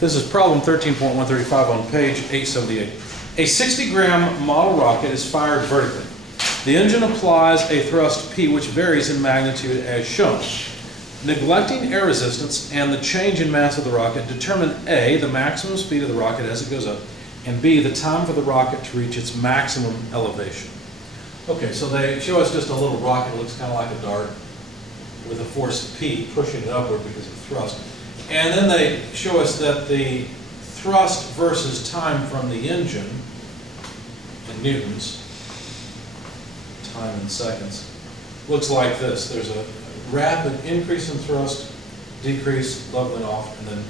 This is problem 13.135 on page 878. A 60-gram model rocket is fired vertically. The engine applies a thrust P which varies in magnitude as shown. Neglecting air resistance and the change in mass of the rocket, determine A, the maximum speed of the rocket as it goes up, and B, the time for the rocket to reach its maximum elevation. Okay, so they show us just a little rocket. It looks kind of like a dart with a force P pushing it upward because of thrust. And then they show us that the thrust versus time from the engine in newtons, time in seconds, looks like this. There's a rapid increase in thrust, decrease, leveling off, and then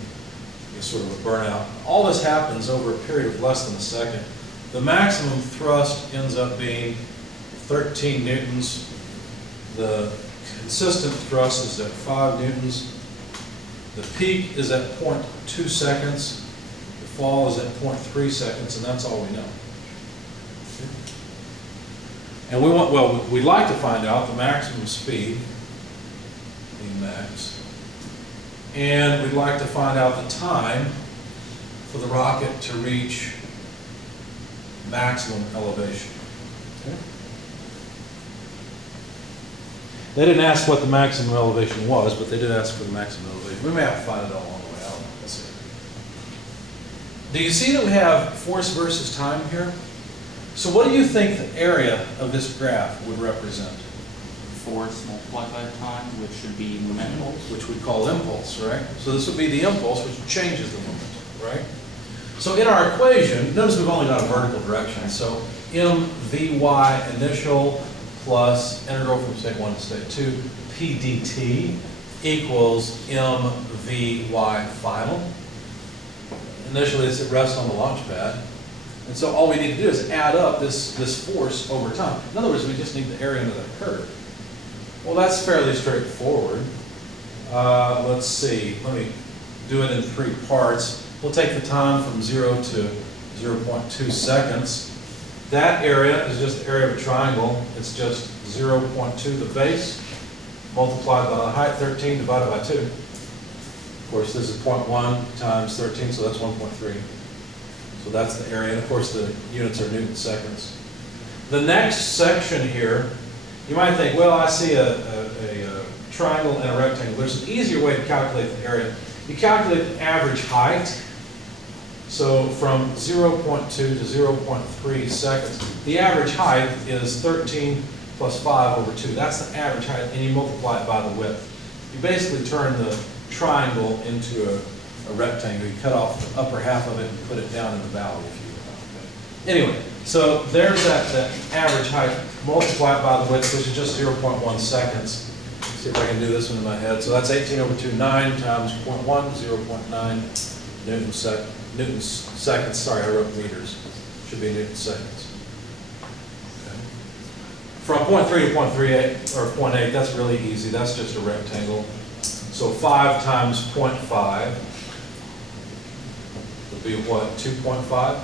sort of a burnout. All this happens over a period of less than a second. The maximum thrust ends up being 13 newtons. The consistent thrust is at 5 newtons. The peak is at 0.2 seconds. The fall is at 0.3 seconds, and that's all we know. And we want, well, we'd like to find out the maximum speed, the max, and we'd like to find out the time for the rocket to reach maximum elevation. Okay. They didn't ask what the maximum elevation was, but they did ask for the maximum elevation. We may have to find it all along the way. I don't know. Let's see. Do you see that we have force versus time here? So what do you think the area of this graph would represent? Force multiplied by time, which should be momentum. Which we call impulse, right? So this would be the impulse, which changes the momentum, right? So in our equation, notice we've only got a vertical direction. So mvy initial plus integral from state 1 to state 2 p dt equals mvy final. Initially, it's at rest on the launch pad. And so all we need to do is add up this force over time. In other words, we just need the area under that curve. Well, that's fairly straightforward. Let's see. Let me do it in 3 parts. We'll take the time from 0 to 0.2 seconds. That area is just the area of a triangle. It's just 0.2, the base, multiplied by the height, 13, divided by 2. Of course, this is 0.1 times 13, so that's 1.3. So that's the area. And of course, the units are Newton seconds. The next section here, you might think, well, I see a triangle and a rectangle. There's an easier way to calculate the area. You calculate the average height. So from 0.2 to 0.3 seconds, the average height is 13 plus 5 over 2. That's the average height, and you multiply it by the width. You basically turn the triangle into a rectangle. You cut off the upper half of it and put it down in the valley, if you will. Anyway, so there's that average height multiplied by the width, which is just 0.1 seconds. Let's see if I can do this one in my head. So that's 18 over 2, 9 times 0.1, 0.9 Newton seconds. Sorry, I wrote meters. Should be Newton seconds. Okay. From 0.3 to 0.38 or 0.8, that's really easy. That's just a rectangle. So 5 times 0.5 would be what? 2.5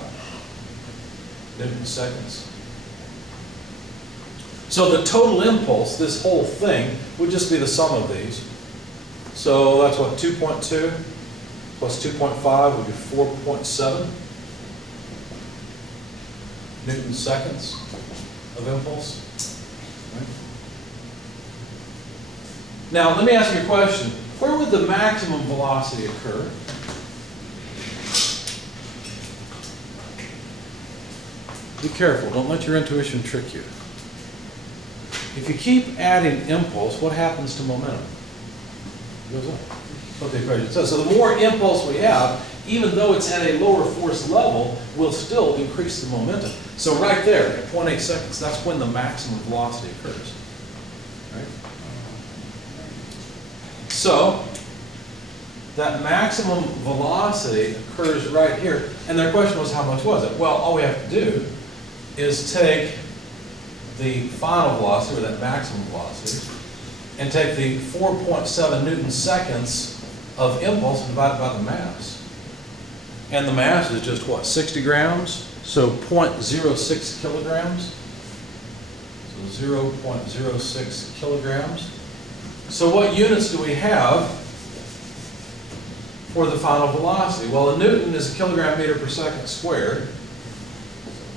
Newton seconds. So the total impulse, this whole thing, would just be the sum of these. So that's what, 2.2 plus 2.5 would be 4.7 Newton seconds of impulse. Right? Now, let me ask you a question. Where would the maximum velocity occur? Be careful, don't let your intuition trick you. If you keep adding impulse, what happens to momentum? It goes up. That's what the equation says. So the more impulse we have, even though it's at a lower force level, will still increase the momentum. So right there, at 0.8 seconds, that's when the maximum velocity occurs. Right? So that maximum velocity occurs right here. And their question was, how much was it? Well, all we have to do is take the final velocity, or that maximum velocity, and take the 4.7 Newton seconds of impulse and divide it by the mass. And the mass is just what, 60 grams? So 0.06 kilograms. So 0.06 kilograms. So what units do we have for the final velocity? Well, a Newton is a kilogram meter per second squared.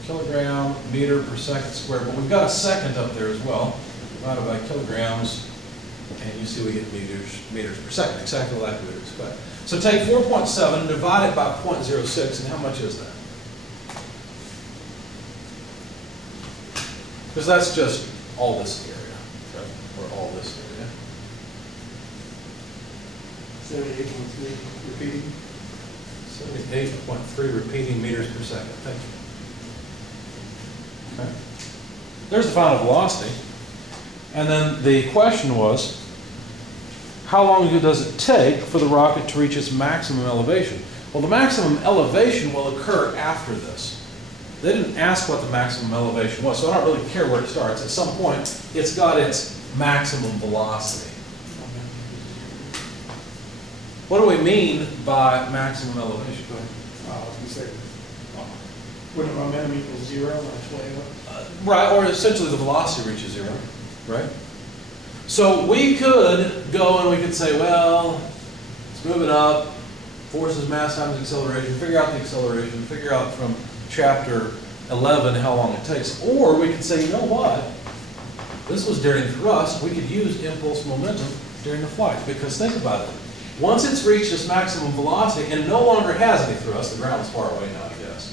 Kilogram meter per second squared, but we've got a second up there as well, divided by kilograms, and you see we get meters per second, exactly like we would expect. So take 4.7, divide it by 0.06, and how much is that? Because that's just all this area, okay? Or all this area. 78.3 repeating. 78.3 repeating meters per second. Thank you. Okay. There's the final velocity. And then the question was, how long does it take for the rocket to reach its maximum elevation? Well, the maximum elevation will occur after this. They didn't ask what the maximum elevation was, so I don't really care where it starts. At some point, it's got its maximum velocity. What do we mean by maximum elevation? Go ahead. I was going to say, when the momentum equals 0, that's way up. Right, or essentially the velocity reaches 0, right? So we could go and we could say, well, let's move it up, forces, mass times acceleration, figure out the acceleration, figure out from chapter 11 how long it takes. Or we could say, you know what? This was during thrust. We could use impulse momentum during the flight. Because think about it. Once it's reached its maximum velocity and no longer has any thrust, the ground is far away now, I guess.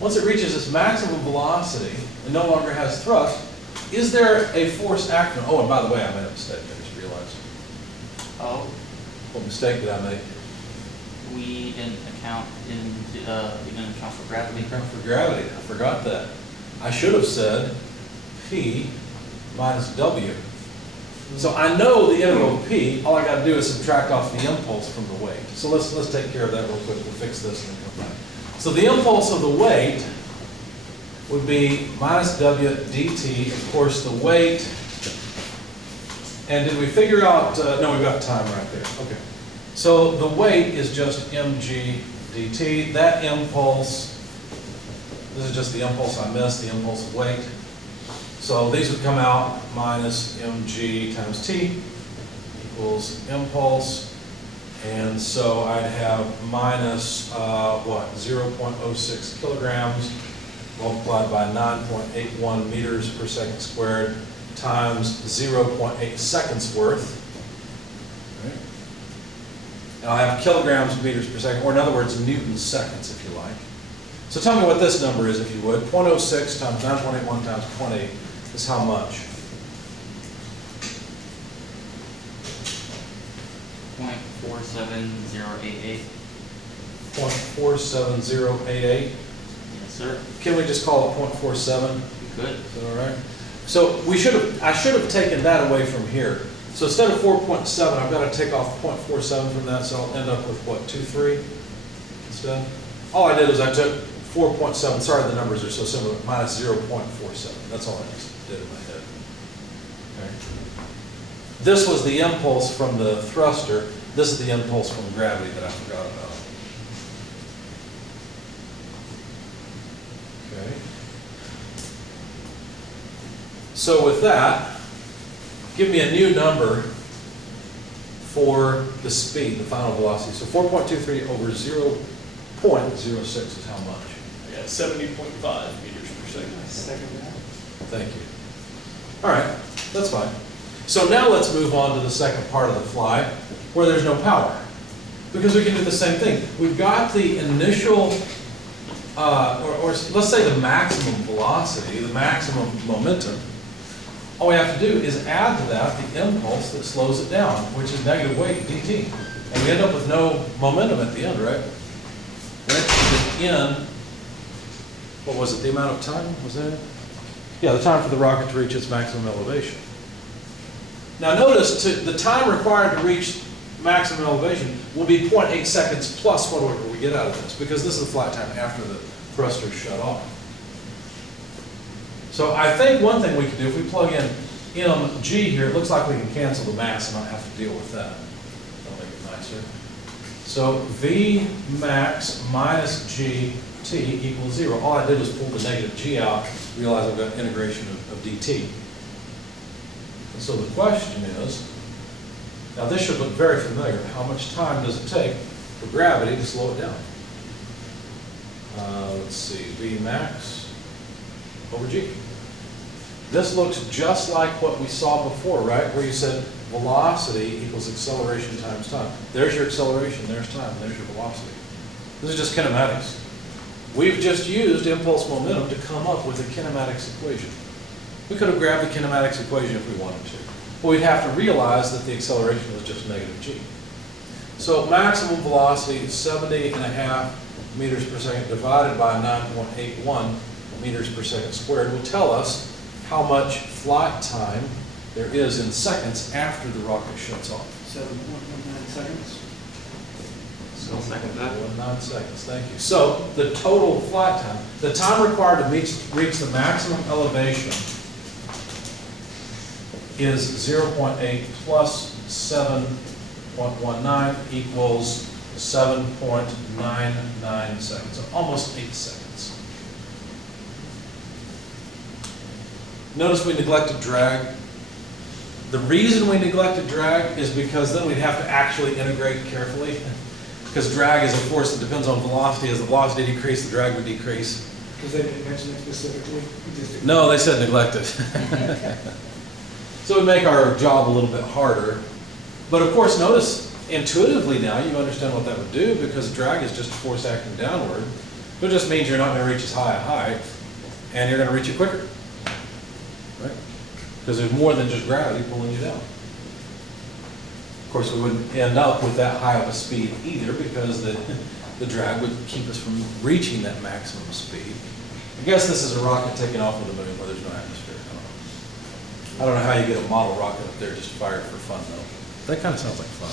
Once it reaches its maximum velocity and no longer has thrust, is there a force acting? Oh, and by the way, I made a mistake. I just realized. Oh, What mistake did I make? we didn't account for gravity. For gravity, I forgot that. I should have said P minus W. So I know the integral of P, all I got to do is subtract off the impulse from the weight. So let's take care of that real quick. We'll fix this and then come back. So the impulse of the weight would be minus W dt, of course the weight. And did we figure out, no, we've got time right there. Okay. So the weight is just mg dt. That impulse, this is just the impulse I missed, the impulse of weight. So these would come out minus mg times t equals impulse. And so I'd have minus, 0.06 kilograms multiplied by 9.81 meters per second squared times 0.8 seconds worth. Right. And I'll have kilograms meters per second, or in other words, Newton seconds, if you like. So tell me what this number is, if you would. 0.06 times 9.81 times 0.8 is how much? 0.47088. 0.47088. Yes, sir. Can we just call it 0.47? We could. Is that all right? So I should have taken that away from here. So instead of 4.7, I've got to take off 0.47 from that, so I'll end up with what, 23 instead? All I did is I took 4.7, sorry the numbers are so similar, minus 0.47. That's all I just did in my head. Okay. This was the impulse from the thruster. This is the impulse from gravity that I forgot about. Okay. So with that, give me a new number for the speed, the final velocity. So 4.23 over 0.06 is how much? Yeah, 70.5 meters per second. Second that. Thank you. All right, that's fine. So now let's move on to the second part of the flight where there's no power. Because we can do the same thing. We've got the initial, or let's say the maximum velocity, the maximum momentum. All we have to do is add to that the impulse that slows it down, which is negative weight dt. And we end up with no momentum at the end, right? We're interested in, what was it, the amount of time, was that it? Yeah, the time for the rocket to reach its maximum elevation. Now notice, the time required to reach maximum elevation will be 0.8 seconds plus whatever we get out of this, because this is the flight time after the thruster is shut off. So I think one thing we can do, if we plug in mg here, it looks like we can cancel the mass and not have to deal with that. That'll make it nicer. So V max minus gt equals 0. All I did was pull the negative g out, realize I've got integration of dt. And so the question is, now this should look very familiar, how much time does it take for gravity to slow it down. Let's see, V max over G. This looks just like what we saw before, right? Where you said velocity equals acceleration times time. There's your acceleration, there's time, there's your velocity. This is just kinematics. We've just used impulse momentum to come up with a kinematics equation. We could have grabbed the kinematics equation if we wanted to. But we'd have to realize that the acceleration was just negative g. So maximum velocity is 70.5 meters per second divided by 9.81 meters per second squared will tell us how much flight time there is in seconds after the rocket shuts off. 7.19 seconds. I'll second that. 9 seconds, thank you. So the total flight time, the time required to reach the maximum elevation is 0.8 plus 7.19 equals 7.99 seconds, so almost 8 seconds. Notice we neglected drag. The reason we neglected drag is because then we'd have to actually integrate carefully. Because drag is a force that depends on velocity. As the velocity decreases, the drag would decrease. Because they didn't mention it specifically. Just- No, they said neglected. So it would make our job a little bit harder. But of course, notice, intuitively now, you understand what that would do because drag is just a force acting downward. It just means you're not going to reach as high a height, and you're going to reach it quicker. Right? Because there's more than just gravity pulling you down. Of course, we wouldn't end up with that high of a speed either because the drag would keep us from reaching that maximum speed. I guess this is a rocket taking off with the moon where there's no atmosphere. I don't know how you get a model rocket up there just fired for fun though. That kind of sounds like fun.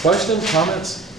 Question, comments?